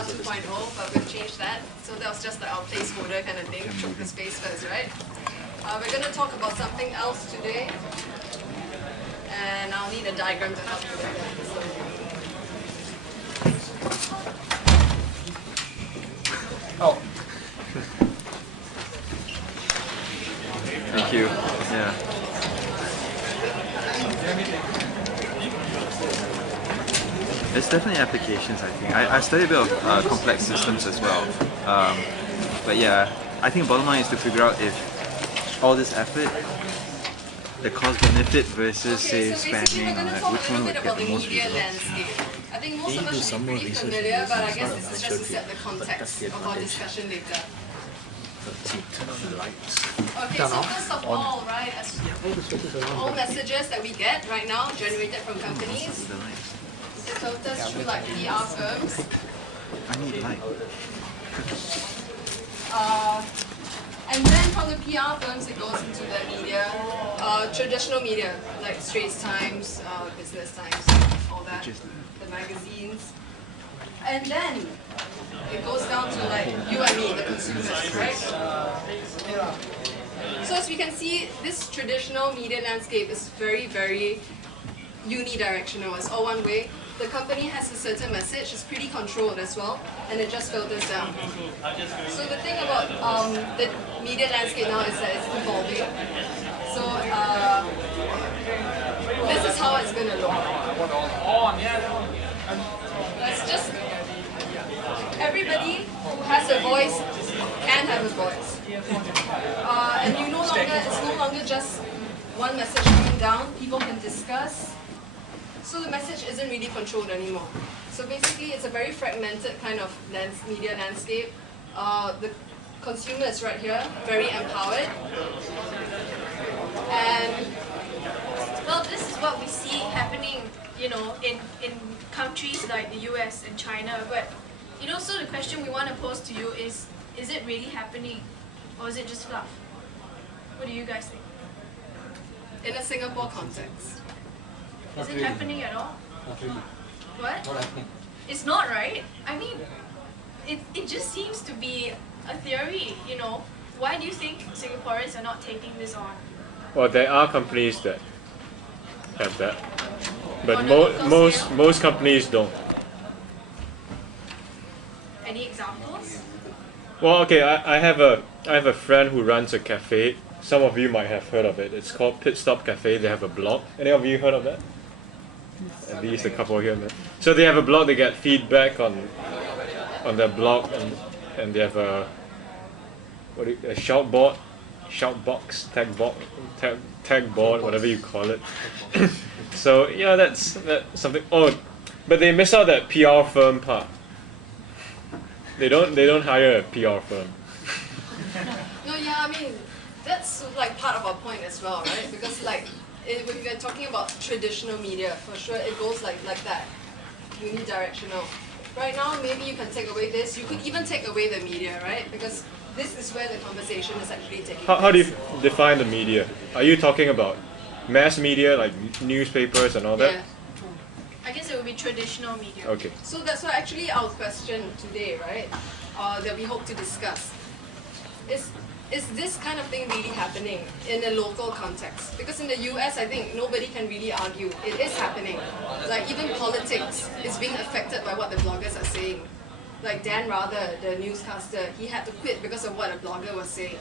are 2.0, but we've changed that. So that was just like our placeholder kind of thing, choke the space first, right? We're going to talk about something else today. And I'll need a diagram to help you with that. Oh. Thank you. Yeah. There's definitely applications, I think. I studied a bit of complex systems as well. But yeah, I think bottom line is to figure out if all this effort, the cost benefit versus say spamming, which one would get the most results. I think most of us should be pretty familiar, but I guess this is just to set the context of our discussion later. Okay, so first of all, right, all messages that we get right now generated from companies, it filters through like PR firms. I need light. And then from the PR firms, it goes into the media, traditional media, like Straits Times, Business Times, all that, the magazines. And then it goes down to like you and me, the consumers, right? So as we can see, this traditional media landscape is very, very unidirectional. It's all one way. The company has a certain message, it's pretty controlled as well, and it just filters down. So the thing about the media landscape now is that it's evolving. So this is how it's going to look. It's just everybody who has a voice can have a voice. And it's no longer just one message coming down, people can discuss. So the message isn't really controlled anymore. So basically, it's a very fragmented kind of media landscape. The consumer is right here, very empowered. And well, this is what we see happening, in countries like the US and China. But so the question we want to pose to you is it really happening, or is it just fluff? What do you guys think? In a Singapore context. Is it happening at all? Not really. What? Not happening. It's not, right? I mean, it just seems to be a theory, Why do you think Singaporeans are not taking this on? Well, there are companies that have that, but On most companies don't. Any examples? Well, okay, I have a friend who runs a cafe. Some of you might have heard of it. It's called Pit Stop Cafe. They have a blog. Any of you heard of that? At least a couple here. So they have a blog. They get feedback on their blog, and they have a shout board, tag board, whatever you call it. So yeah, that's something. Oh, but they miss out that PR firm part. They don't hire a PR firm. No, yeah, I mean that's like part of our point as well, right? Because like when we're talking about traditional media, for sure it goes like that, unidirectional. Right now, maybe you can take away this. You could even take away the media, right? Because this is where the conversation is actually taking place. How do you define the media? Are you talking about mass media, like newspapers and all that? Yeah. I guess it would be traditional media. Okay. So that's why actually our question today, right, that we hope to discuss, is this kind of thing really happening in a local context? Because in the US, I think nobody can really argue. It is happening. Like even politics is being affected by what the bloggers are saying. Like Dan Rather, the newscaster, he had to quit because of what a blogger was saying.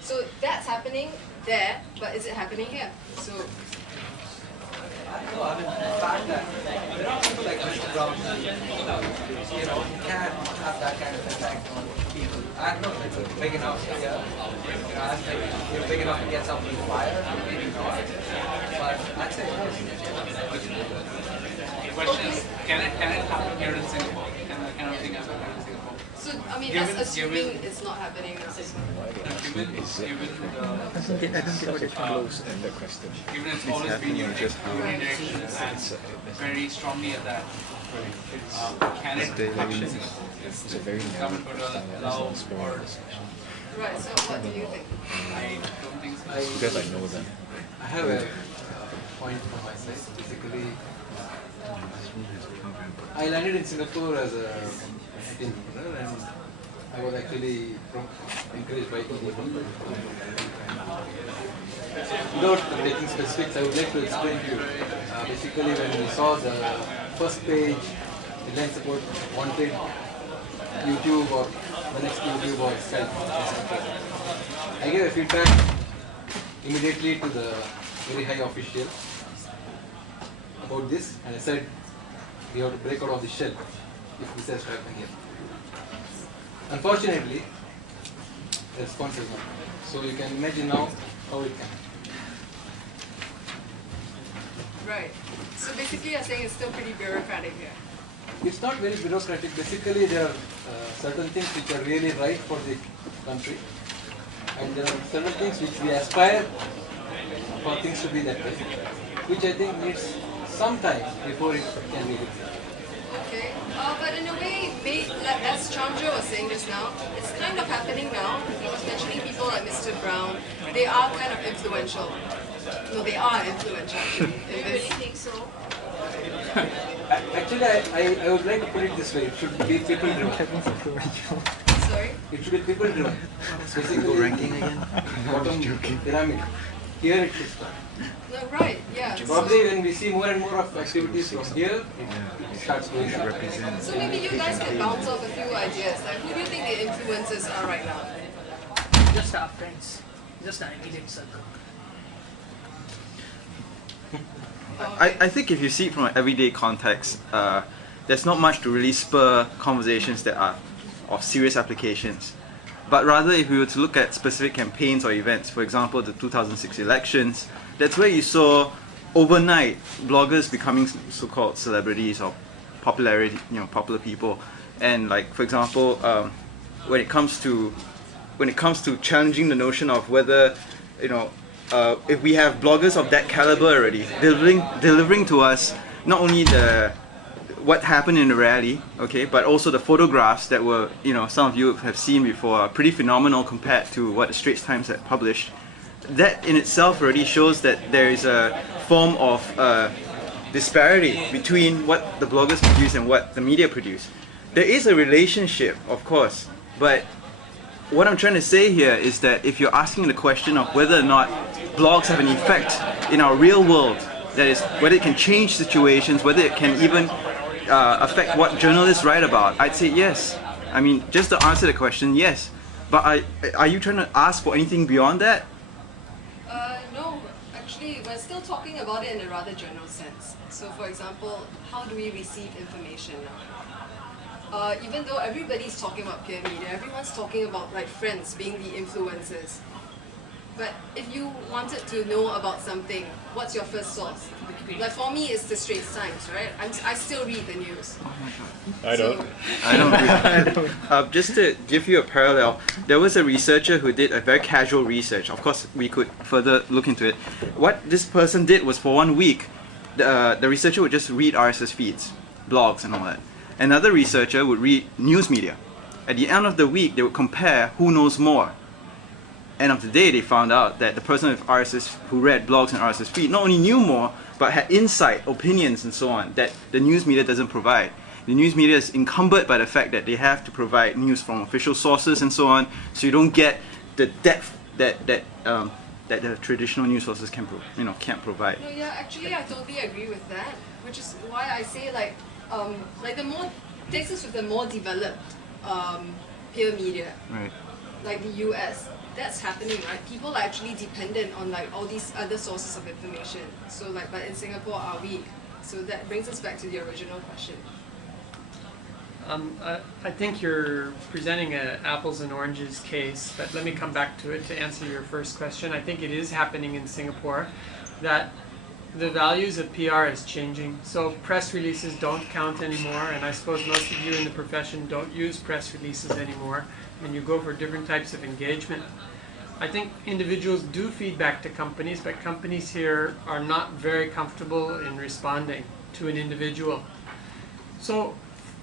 So that's happening there, but is it happening here? So. No, I mean, the fact that there are people like Mr. Brown, can have that kind of impact on people. I don't know if it's big enough here. I think you're big enough to get somebody fired, maybe not. But I'd say yes. The question is, can it happen here in Singapore? Can that kind of thing happen here in Singapore? So, I mean, that's assuming it's not happening in Singapore. Given I don't get what you're close in the question. given it's always been unidirectional and very strongly at that, can it happen in Singapore? It's a very Government would allow or Right, so what do you think? I don't think so. because I know them. I have a point for myself. Basically, I landed in Singapore as a in general, and I was actually encouraged by E27. Without taking specifics, I would like to explain to you. Basically, when we saw the first page, headline support wanted YouTube or the next YouTube or Skype. I gave a feedback immediately to the very high official about this, and I said we have to break out of the shell if this has to happen here. Unfortunately, the response is not. So you can imagine now how it can. Right. So basically you're saying it's still pretty bureaucratic here. It's not very bureaucratic. Basically, there are certain things which are really right for the country, and there are certain things which we aspire for things to be that way, which I think needs some time before it can be realized. Okay. But in a way, as Chandra was saying just now, it's kind of happening now. He was mentioning people like Mr. Brown. They are kind of influential. No, they are influential actually. Do you really think so? Actually, I would like to put it this way. It should be people driven. Sorry? It should be people driven. Basically, ranking again? Bottom pyramid. Here it should start. No, right, yeah. Probably when we see more and more of activities from here, it starts going up. So maybe you guys can bounce off a few ideas. Like, who do you think the influencers are right now? Just our friends, just our immediate circle. I think if you see it from an everyday context, there's not much to really spur conversations that are of serious applications. But rather, if we were to look at specific campaigns or events, for example, the 2006 elections, that's where you saw overnight bloggers becoming so-called celebrities or popular people. And like, for example, when it comes to challenging the notion of whether, if we have bloggers of that caliber already delivering to us not only what happened in the rally, okay, but also the photographs that were, some of you have seen before, are pretty phenomenal compared to what the Straits Times had published. That in itself already shows that there is a form of disparity between what the bloggers produce and what the media produce. There is a relationship, of course, but what I'm trying to say here is that if you're asking the question of whether or not blogs have an effect in our real world, that is, whether it can change situations, whether it can even affect what journalists write about, I'd say yes. I mean, just to answer the question, yes. But are you trying to ask for anything beyond that? No, actually, we're still talking about it in a rather general sense. So, for example, how do we receive information now? Even though everybody's talking about peer media, everyone's talking about like friends being the influencers. But if you wanted to know about something, what's your first source? Like for me, it's the Straits Times, right? I still read the news. Oh my God. I don't. I don't. Just to give you a parallel, there was a researcher who did a very casual research. Of course, we could further look into it. What this person did was, for 1 week, the researcher would just read RSS feeds, blogs and all that. Another researcher would read news media. At the end of the week, they would compare who knows more. End of the day, they found out that the person with RSS who read blogs and RSS feed not only knew more, but had insight, opinions, and so on that the news media doesn't provide. The news media is encumbered by the fact that they have to provide news from official sources and so on, so you don't get the depth that the traditional news sources can't provide. No, yeah, actually, I totally agree with that. Which is why I say like the more places with the more developed peer media, Right. like the US. That's happening, right? People are actually dependent on like all these other sources of information. So like, but in Singapore, are we? So that brings us back to the original question. I think you're presenting an apples and oranges case, but let me come back to it to answer your first question. I think it is happening in Singapore that the values of PR is changing. So press releases don't count anymore, and I suppose most of you in the profession don't use press releases anymore, and you go for different types of engagement. I think individuals do feedback to companies, but companies here are not very comfortable in responding to an individual. So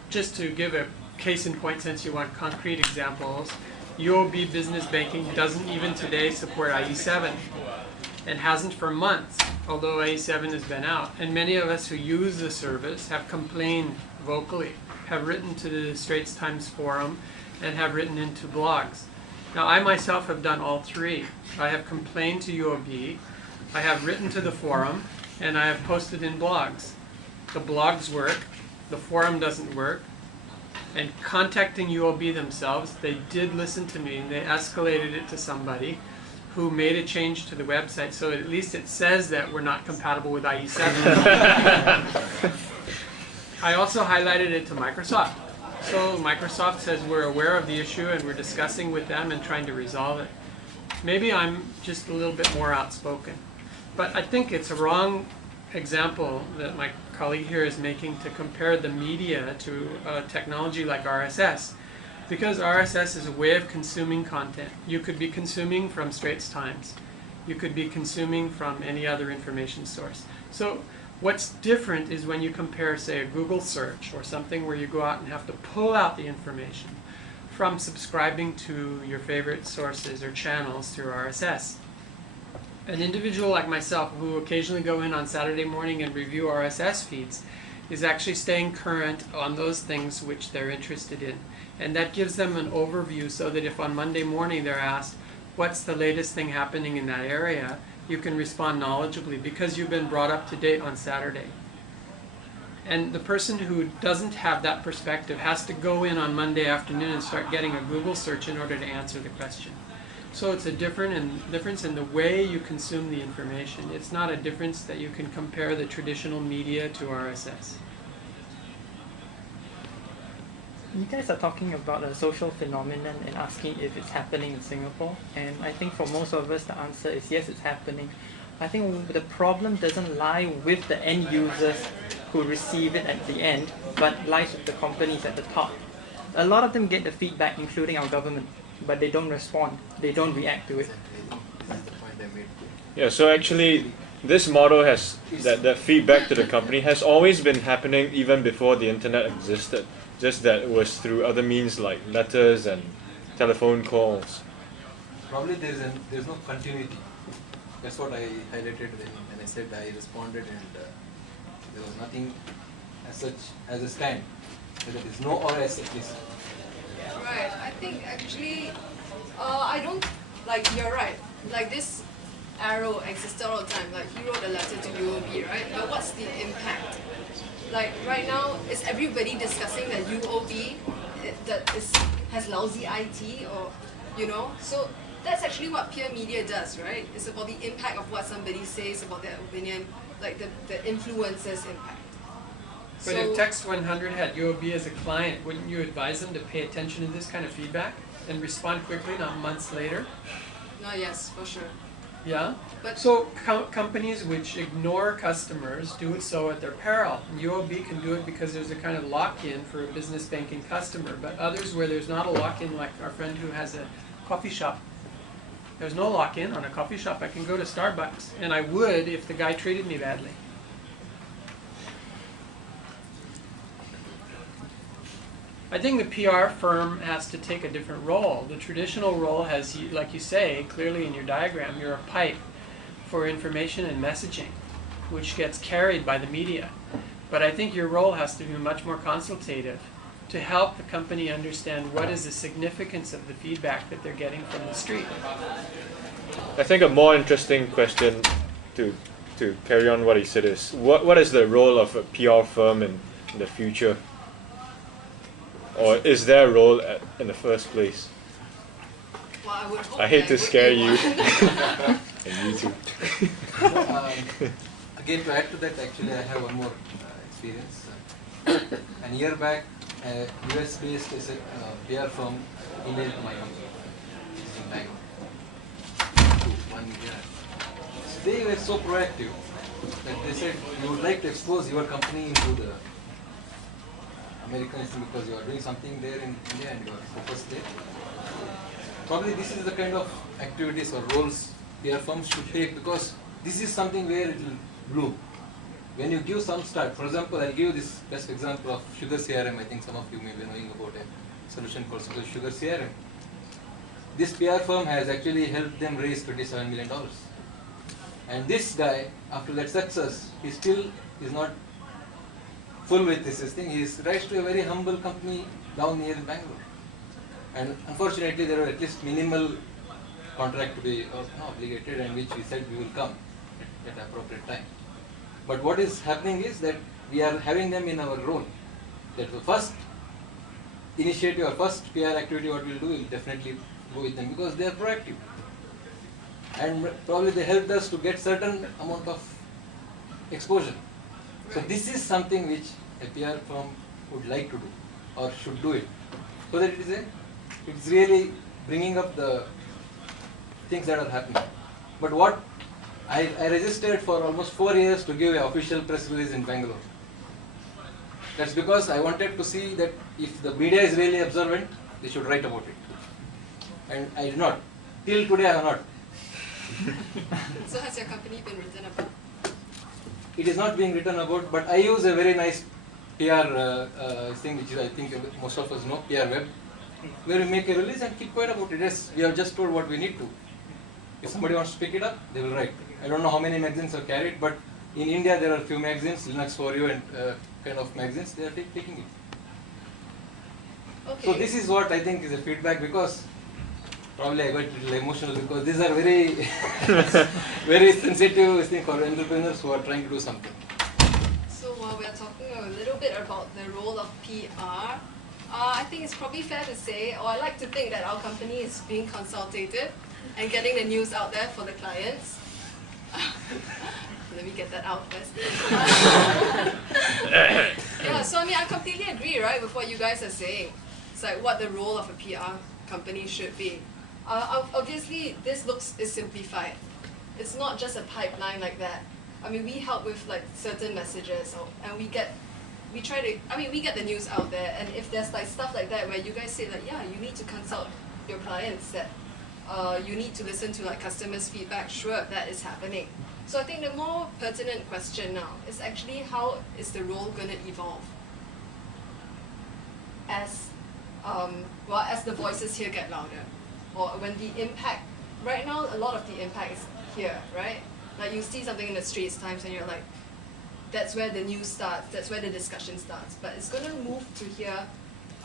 just to give a case in point, since you want concrete examples, UOB Business Banking doesn't even today support IE7 and hasn't for months, although IE7 has been out. And many of us who use the service have complained vocally have written to the Straits Times forum, and have written into blogs. Now, I myself have done all three. I have complained to UOB, I have written to the forum, and I have posted in blogs. The blogs work, the forum doesn't work, and contacting UOB themselves, they did listen to me, and they escalated it to somebody who made a change to the website, so at least it says that we're not compatible with IE7. I also highlighted it to Microsoft. So Microsoft says we're aware of the issue and we're discussing with them and trying to resolve it. Maybe I'm just a little bit more outspoken. But I think it's a wrong example that my colleague here is making to compare the media to a technology like RSS. Because RSS is a way of consuming content. You could be consuming from Straits Times. You could be consuming from any other information source. So what's different is when you compare, say, a Google search or something where you go out and have to pull out the information from subscribing to your favorite sources or channels through RSS. An individual like myself who occasionally go in on Saturday morning and review RSS feeds is actually staying current on those things which they're interested in. And that gives them an overview so that if on Monday morning they're asked, what's the latest thing happening in that area, you can respond knowledgeably because you've been brought up to date on Saturday. And the person who doesn't have that perspective has to go in on Monday afternoon and start getting a Google search in order to answer the question. So it's a difference in the way you consume the information. It's not a difference that you can compare the traditional media to RSS. You guys are talking about a social phenomenon and asking if it's happening in Singapore, and I think for most of us the answer is yes, it's happening. I think the problem doesn't lie with the end users who receive it at the end, but lies with the companies at the top. A lot of them get the feedback, including our government, but they don't respond, they don't react to it. Yeah, so actually this model has, that feedback to the company has always been happening even before the internet existed. Just that it was through other means like letters and telephone calls. Probably there's no continuity. That's what I highlighted when I said I responded, and there was nothing as such as a stand. So there is no RS at least. Right. I think actually, I don't, like, you're right. Like this arrow existed all the time. Like he wrote a letter to UOB, right? But what's the impact? Like right now, is everybody discussing that UOB has lousy IT, or, you know? So that's actually what peer media does, right? It's about the impact of what somebody says about their opinion, like the influencer's impact. But so, if Text100 had UOB as a client, wouldn't you advise them to pay attention to this kind of feedback and respond quickly, not months later? no, yes, for sure. Yeah? But So companies which ignore customers do it so at their peril. And UOB can do it because there's a kind of lock-in for a business banking customer, but others where there's not a lock-in, like our friend who has a coffee shop. There's no lock-in on a coffee shop. I can go to Starbucks, and I would if the guy treated me badly. I think the PR firm has to take a different role. The traditional role has, like you say, clearly in your diagram, you're a pipe for information and messaging, which gets carried by the media. But I think your role has to be much more consultative to help the company understand what is the significance of the feedback that they're getting from the street. I think a more interesting question to carry on what he said is, what is the role of a PR firm in the future? Or is there a role in the first place? well, I would hope I hate there to would scare be you. one. And you too. Again, to add to that, actually, I have one more experience. A year back, a US-based PR firm emailed my company in Bangalore. 1 year. So they were so proactive that they said, "We would like to expose your company into the American system because you are doing something there in India and you are focused there." Probably this is the kind of activities or roles PR firms should take, because this is something where it will bloom. When you give some start, for example, I'll give you this best example of Sugar CRM. I think some of you may be knowing about a solution called Sugar CRM. This PR firm has actually helped them raise $27 million. And this guy, after that success, he still is not full with this thing. He writes to a very humble company down near in Bangalore. And unfortunately, there were at least minimal contract to be obligated, and which we said we will come at appropriate time. But what is happening is that we are having them in our role. That the first initiative or first PR activity what we'll do will definitely go with them because they are proactive. And probably they helped us to get certain amount of exposure. So this is something which a PR firm would like to do or should do it. So that it's really bringing up the things that are happening. But what I resisted for almost 4 years to give an official press release in Bangalore. That's because I wanted to see that if the media is really observant, they should write about it. And I did not. Till today I have not. So has your company been written about? It is not being written about, but I use a very nice PR thing which is, I think most of us know, PR web, where we make a release and keep quiet about it. Yes, we have just told what we need to. If somebody wants to pick it up, they will write. I don't know how many magazines are carried, but in India there are a few magazines, Linux for You and kind of magazines, they are taking it. Okay. So this is what I think is a feedback, because probably I got a little emotional because these are very, very sensitive thing for entrepreneurs who are trying to do something. So while we're talking a little bit about the role of PR, I think it's probably fair to say, or I like to think that our company is being consultative and getting the news out there for the clients. Let me get that out first. Yeah, so I mean, I completely agree, right, with what you guys are saying. It's like what the role of a PR company should be. Obviously, this is simplified. It's not just a pipeline like that. I mean, we help with like certain messages, and we get the news out there. And if there's like stuff like that where you guys say like, yeah, you need to consult your clients, that you need to listen to like customers' feedback. Sure, that is happening. So I think the more pertinent question now is actually how is the role going to evolve as as the voices here get louder, or when the impact. Right now, a lot of the impact is here, right? Like you see something in the Straits Times and you're like, that's where the news starts, that's where the discussion starts. But it's going to move to here,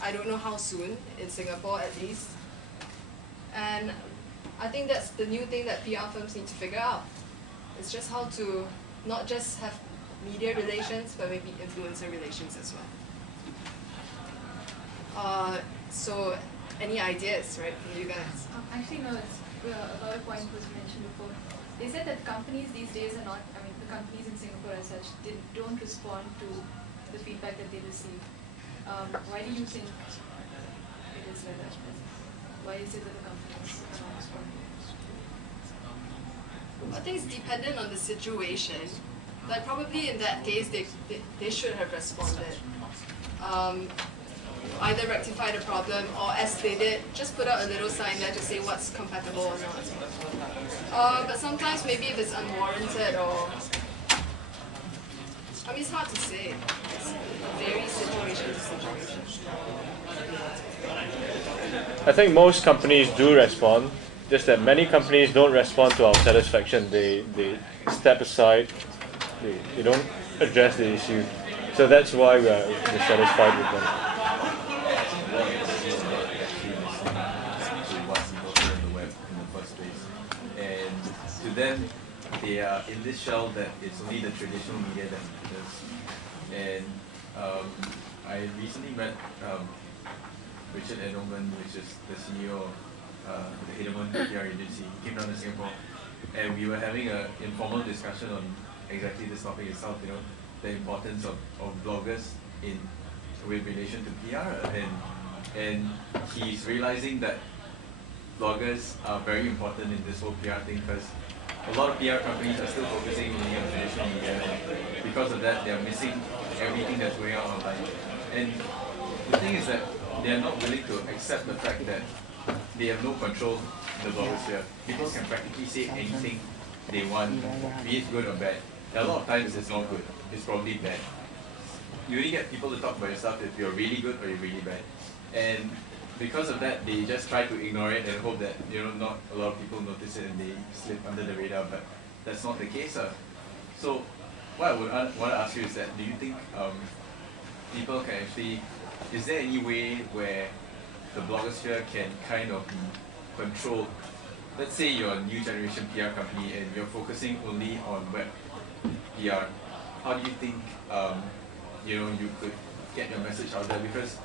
I don't know how soon, in Singapore at least. And I think that's the new thing that PR firms need to figure out. It's just how to not just have media relations, but maybe influencer relations as well. So, any ideas, right, from you guys? Actually, no, it's a lot of points was mentioned before. They said that companies these days are not, I mean, the companies in Singapore as such, don't respond to the feedback that they receive. Why do you think it is like that? Why is it that the companies are not responding? I think it's dependent on the situation. Like probably in that case, they should have responded. Either rectify the problem, or as they did, just put out a little sign there to say what's compatible or not. But sometimes maybe if it's unwarranted, or I mean, it's hard to say. It's very situation to situation. I think most companies do respond, just that many companies don't respond to our satisfaction. They step aside, they don't address the issue. So that's why we're satisfied with them. To them, they are in this shell that it's only the traditional media that matters. And I recently met Richard Edelman, which is the CEO of the Edelman PR agency. He came down to Singapore, and we were having an informal discussion on exactly this topic itself. You know, the importance of bloggers with relation to PR, and he's realizing that bloggers are very important in this whole PR thing, because a lot of PR companies are still focusing only on traditional media, and because of that, they're missing everything that's going on online. And the thing is that they are not willing to accept the fact that they have no control in the blogosphere. People can practically say anything they want, be it good or bad. And a lot of times it's not good, it's probably bad. You only get people to talk about yourself if you're really good or you're really bad. And because of that, they just try to ignore it and hope that not a lot of people notice it and they slip under the radar, but that's not the case. So what I would want to ask you is that, do you think people can actually, is there any way where the blogosphere can kind of be controlled? Let's say you're a new generation PR company and you're focusing only on web PR. How do you think you could get your message out there? Because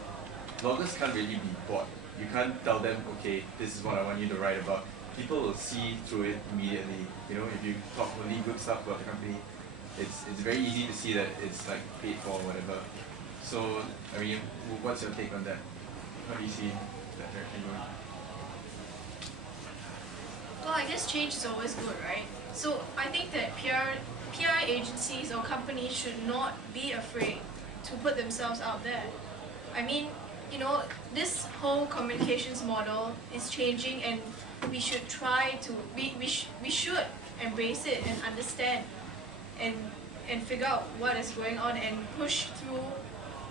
bloggers can't really be bought. You can't tell them, okay, this is what I want you to write about. People will see through it immediately. If you talk only good stuff about the company, it's very easy to see that it's like paid for or whatever. So, I mean, what's your take on that? How do you see that direction going? Well, I guess change is always good, right? So I think that PR agencies or companies should not be afraid to put themselves out there. I mean, this whole communications model is changing, and we should try to, we should embrace it and understand and figure out what is going on and push through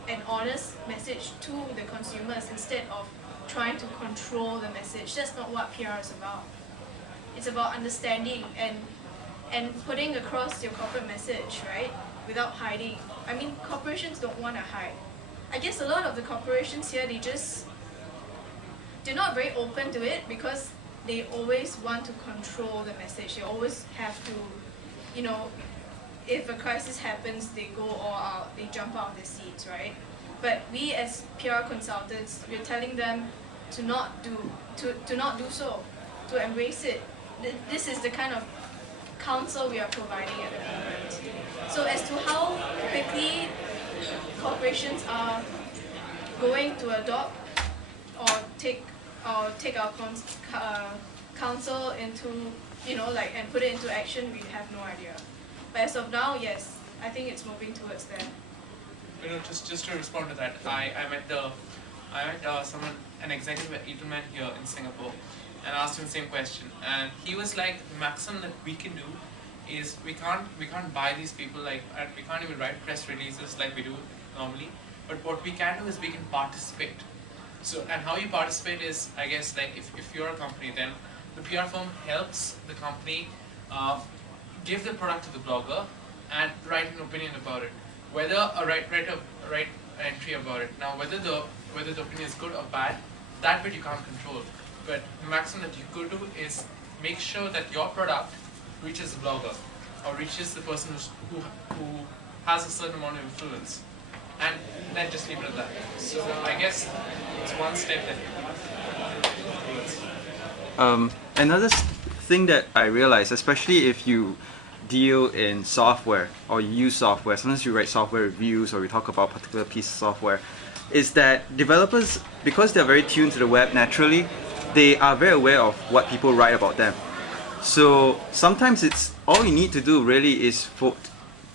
an honest message to the consumers instead of trying to control the message. That's not what PR is about. It's about understanding and putting across your corporate message, right? Without hiding. I mean, corporations don't want to hide. I guess a lot of the corporations here, they're not very open to it because they always want to control the message. They always have to, if a crisis happens, they go all out, they jump out of their seats, right? But we as PR consultants, we're telling them to not do so, to embrace it. This is the kind of counsel we are providing at the moment. So as to how quickly corporations are going to adopt or take our counsel into, and put it into action, we have no idea. But as of now, yes, I think it's moving towards there. Just to respond to that, I met an executive at Edelman here in Singapore, and asked him the same question. And he was like, the maximum that we can do is we can't buy these people, we can't even write press releases like we do normally. But what we can do is we can participate. So, and how you participate is, I guess, like if you're a company, then the PR firm helps the company give the product to the blogger and write an opinion about it. Whether write entry about it. Now, whether the opinion is good or bad, that bit you can't control. But the maximum that you could do is make sure that your product reaches the blogger or reaches the person who has a certain amount of influence, and then just leave it at that. So I guess it's one step that. Another thing that I realized, especially if you deal in software or you use software, sometimes you write software reviews or we talk about a particular piece of software, is that developers, because they're very tuned to the web naturally, they are very aware of what people write about them. So sometimes it's all you need to do really is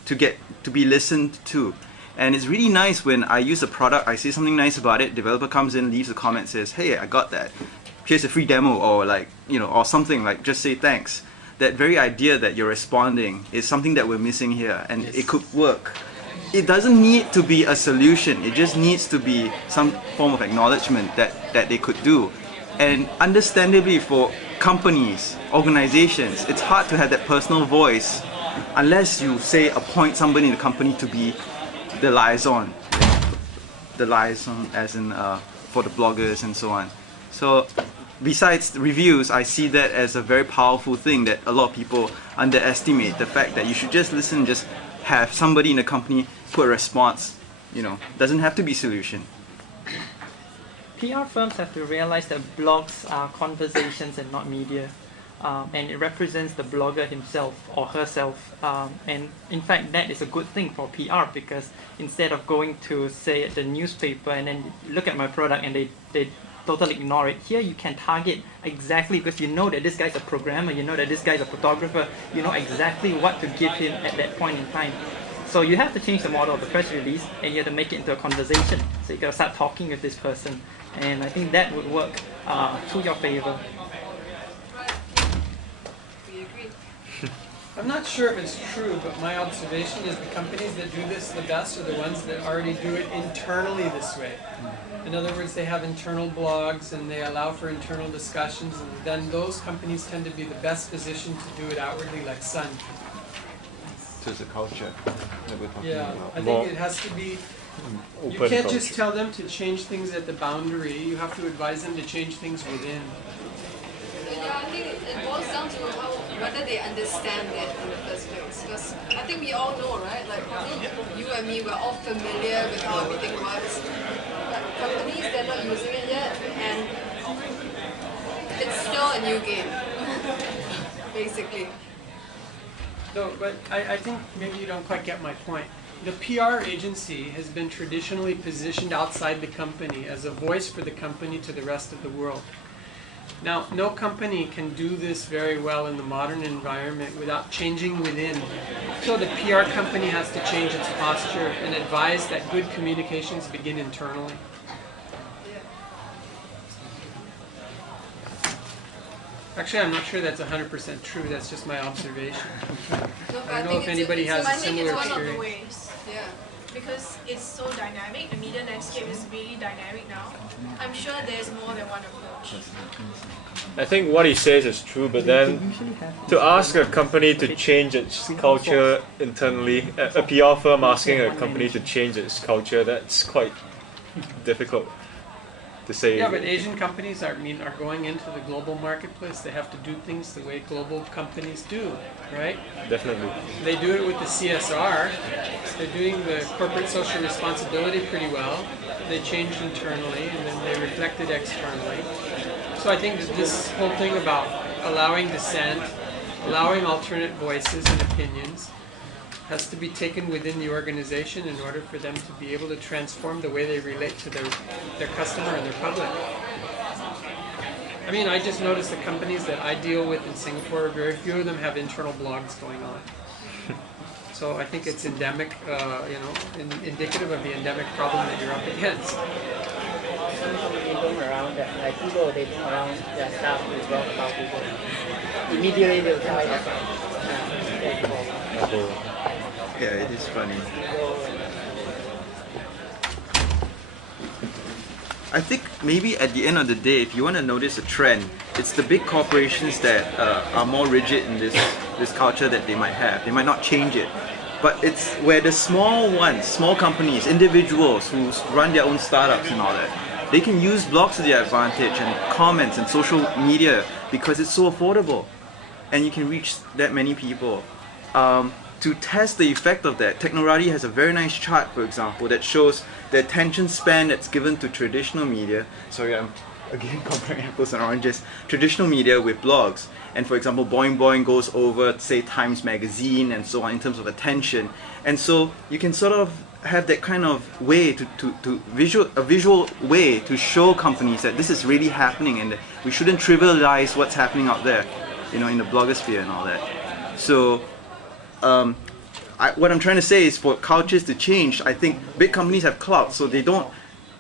to be listened to. And it's really nice when I use a product, I say something nice about it, developer comes in, leaves a comment, says, hey, I got that. Here's a free demo, or or something like, just say thanks. That very idea that you're responding is something that we're missing here, and it could work. It doesn't need to be a solution, it just needs to be some form of acknowledgement that they could do. And understandably for companies, organizations, it's hard to have that personal voice unless you say appoint somebody in the company to be the liaison. The liaison as in for the bloggers and so on. So besides reviews, I see that as a very powerful thing that a lot of people underestimate, the fact that you should just listen, just have somebody in the company put a response, doesn't have to be solution. PR firms have to realize that blogs are conversations and not media, and it represents the blogger himself or herself, and in fact that is a good thing for PR, because instead of going to, say, the newspaper and then look at my product and they totally ignore it, here you can target exactly, because you know that this guy's a programmer, you know that this guy's a photographer, you know exactly what to give him at that point in time. So you have to change the model of the press release, and you have to make it into a conversation. So you got to start talking with this person, and I think that would work to your favor. We agree. I'm not sure if it's true, but my observation is the companies that do this the best are the ones that already do it internally this way. In other words, they have internal blogs and they allow for internal discussions, and then those companies tend to be the best positioned to do it outwardly, like Sun. To the culture that we're talking Yeah, about. I think it has to be You open can't culture. just tell them to change things at the boundary. You have to advise them to change things within. Yeah, I think it boils down to whether they understand it in the first place. Because I think we all know, right? Like you and me, we're all familiar with how everything works. But companies, they're not using it yet, and it's still a new game, basically. No, but I think maybe you don't quite get my point. The PR agency has been traditionally positioned outside the company as a voice for the company to the rest of the world. Now, no company can do this very well in the modern environment without changing within. So the PR company has to change its posture and advise that good communications begin internally. Actually, I'm not sure that's 100% true. That's just my observation. No, I don't know if anybody has a similar It's one of the experience. ways. Yeah. Because it's so dynamic, the media landscape is really dynamic now. I'm sure there's more than one approach. I think what he says is true, but then to ask a company to change its culture internally, a PR firm asking a company to change its culture, that's quite difficult to say. Yeah, but Asian companies are going into the global marketplace. They have to do things the way global companies do, right? Definitely. They do it with the CSR. They're doing the corporate social responsibility pretty well. They changed internally and then they reflected externally. So I think that this whole thing about allowing dissent, allowing alternate voices and opinions has to be taken within the organization in order for them to be able to transform the way they relate to their customer and their public. I mean, I just noticed the companies that I deal with in Singapore, very few of them have internal blogs going on. So I think it's endemic, indicative of the endemic problem that you're up against. Going around that, like people, they go around their staff to blog about people. Immediately they'll try that. Yeah, it is funny. I think maybe at the end of the day, if you want to notice a trend, it's the big corporations that are more rigid in this culture that they might have. They might not change it. But it's where the small ones, small companies, individuals who run their own startups and all that, they can use blogs to their advantage and comments and social media because it's so affordable. And you can reach that many people. To test the effect of that, Text100 has a very nice chart, for example, that shows the attention span that's given to traditional media. Sorry, I'm again comparing apples and oranges. Traditional media with blogs. And for example, Boing Boing goes over, say, Times Magazine and so on in terms of attention. And so you can sort of have that kind of way a visual way to show companies that this is really happening and that we shouldn't trivialize what's happening out there, in the blogosphere and all that. So what I'm trying to say is for cultures to change, I think big companies have clout, so they don't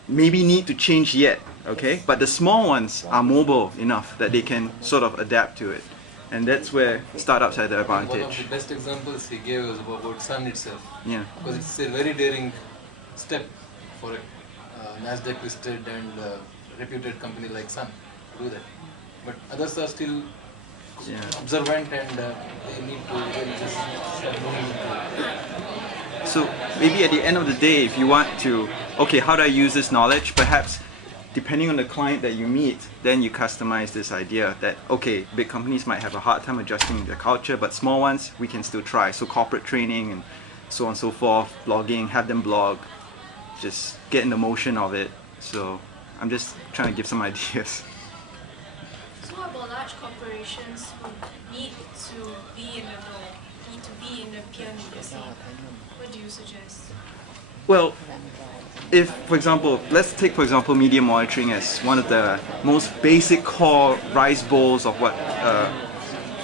maybe need to change yet, okay? But the small ones are mobile enough that they can sort of adapt to it. And that's where startups have the advantage. One of the best examples he gave was about Sun itself. Yeah. Because it's a very daring step for a Nasdaq listed and reputed company like Sun to do that. But others are still observant and they need to really just start moving into it. So maybe at the end of the day, if you want to, okay, how do I use this knowledge? Perhaps depending on the client that you meet, then you customize this idea that, okay, big companies might have a hard time adjusting their culture, but small ones, we can still try. So corporate training and so on and so forth, blogging, have them blog, just get in the motion of it. So I'm just trying to give some ideas. So what about large corporations who need to be in the know, need to be in the peer media scene? What do you suggest? Well, if, for example, let's take, for example, media monitoring as one of the most basic core rice bowls of what,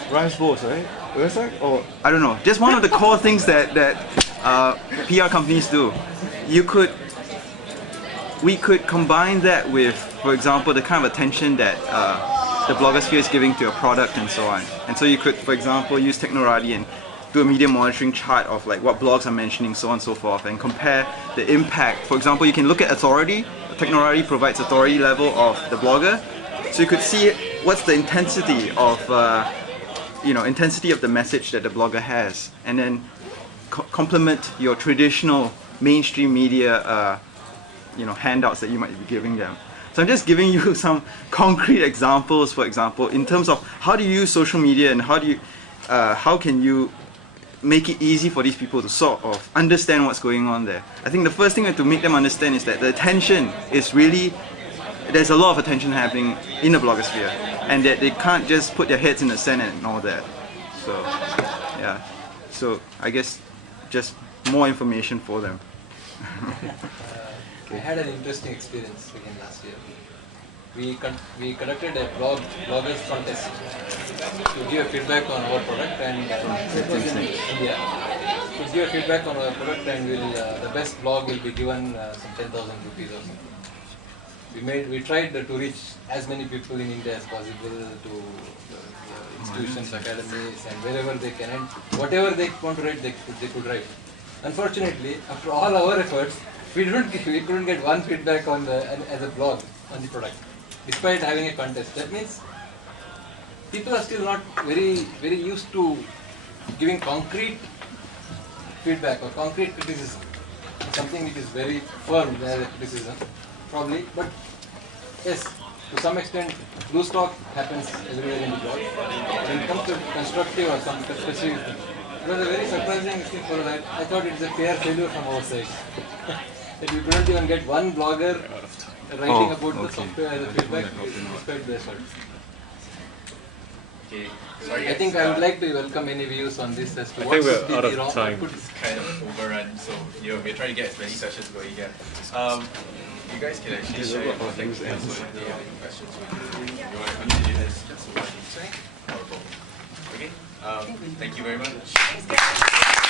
rice bowls, right? Where's that? Or, I don't know, just one of the core things that PR companies do. We could combine that with, for example, the kind of attention that the blogosphere is giving to a product and so on. And so you could, for example, use Text100 and do a media monitoring chart of like what blogs are mentioning, so on and so forth, and compare the impact. For example, you can look at authority. Text100 provides authority level of the blogger, so you could see what's the intensity of intensity of the message that the blogger has, and then complement your traditional mainstream media handouts that you might be giving them. So I'm just giving you some concrete examples. For example, in terms of how do you use social media and how can you make it easy for these people to sort of understand what's going on there. I think the first thing we have to make them understand is that the attention is really, there's a lot of attention happening in the blogosphere, and that they can't just put their heads in the sand and all that. So yeah, so I guess just more information for them. I had an interesting experience again last year. We conducted a bloggers contest to give feedback on our product, and it was in India. To give feedback on our product, and the best blog will be given some 10,000 rupees or something. We tried to reach as many people in India as possible, to institutions, academies, and wherever they can, and whatever they want to write, they could write. Unfortunately, after all our efforts, we couldn't get one feedback on as a blog on the product, despite having a contest. That means people are still not very used to giving concrete feedback or concrete criticism. Something which is very firm as a criticism, probably. But yes, to some extent, loose talk happens everywhere in the blog. When it comes to constructive or some specific thing, it was a very surprising thing for us. I thought it is a fair failure from our side. That we couldn't even get one blogger writing about the software as a feedback despite the effort. Okay. Sorry, I think I would like to welcome any views on this as to I what think could we're out be the of wrong time. output. it's kind of overrun, so we're trying to get as many sessions going here. You guys can actually share your contact details so if you have any questions. You want to continue this? Okay. Thank you very much.